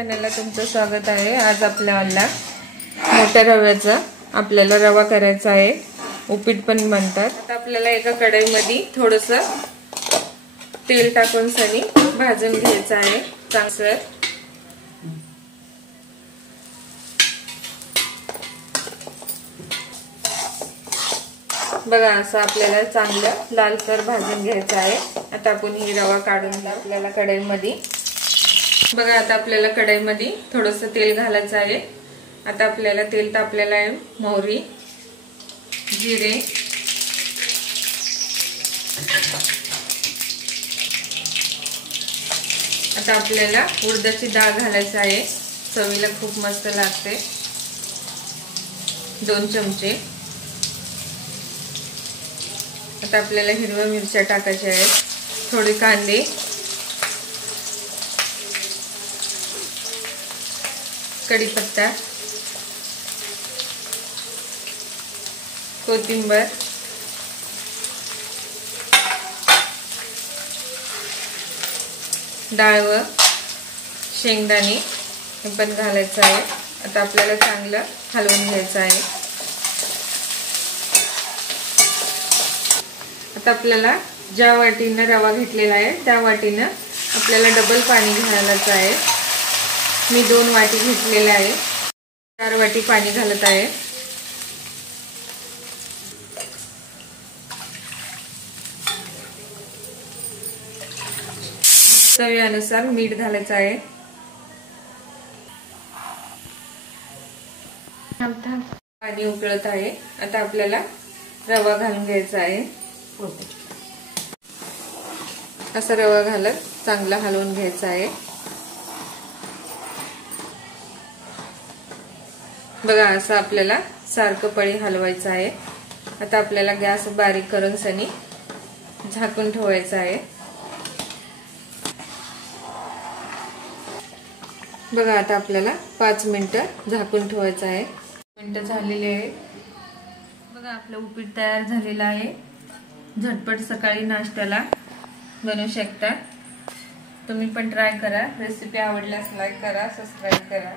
चॅनलला तुमचं स्वागत आहे। आज आपल्याला मोठ्या रव्याचा आपल्याला रवा करायचा आहे, उपीट पण म्हणतात। आता आपल्याला एका कढईमध्ये थोडंसं तेल टाकून सनी भाजून घ्यायचं आहे चांगलं। बघा असं आपल्याला चांगलं लालसर भाजून घ्यायचं आहे। आता आपण ही रवा काढून घ्या आपल्याला कढईमध्ये। बघा आता आपल्याला कढईमध्ये थोडंसं तेल घालायचं आहे। आता आपल्याला तेल तापलेलं आहे, मोहरी, जिरे, आता आपल्याला उडदाची डाळ घालायची आहे, चवीला खूप मस्त लागते। 2 चमचे। आता आपल्याला हिरव्या मिरच्या टाकायच्या आहेत, थोडे कांदे, कढीपत्ता, कोथिंबीर, डाळ व शेंगदाणे हे पण घालायचं आहे। आता आपल्याला चांगलं हलवून घ्यायचं आहे। आता आपल्याला ज्या वाटीने रवा घेतलेला आहे त्या वाटीने आपल्याला डबल पाणी घालायचं आहे। मी 2 वाटी घेतलेला आहे, 4 वाटी पाणी घालत आहे। चवीनुसार मीठ घालायचं आहे। पाणी उकळत आहे, आता आपल्याला रवा घालून घ्यायचा आहे। असं रवा घालत चांगला हलवून घ्यायचा आहे। बघा असं आपल्याला सारखं पळी हलवायचं आहे। आता आपल्याला गॅस बारीक करून सनी झाकून ठेवायचं आहे। बघा आता आपल्याला 5 मिनिटं झाकून ठेवायचं आहे। मिनिटं झालेली आहे। बघा आपलं उपीट तयार झालेलं आहे। झटपट सकाळी नाश्त्याला बनवू शकता। तुम्ही पण ट्राय करा। रेसिपी आवडल्यास लाईक करा, सबस्क्राइब करा।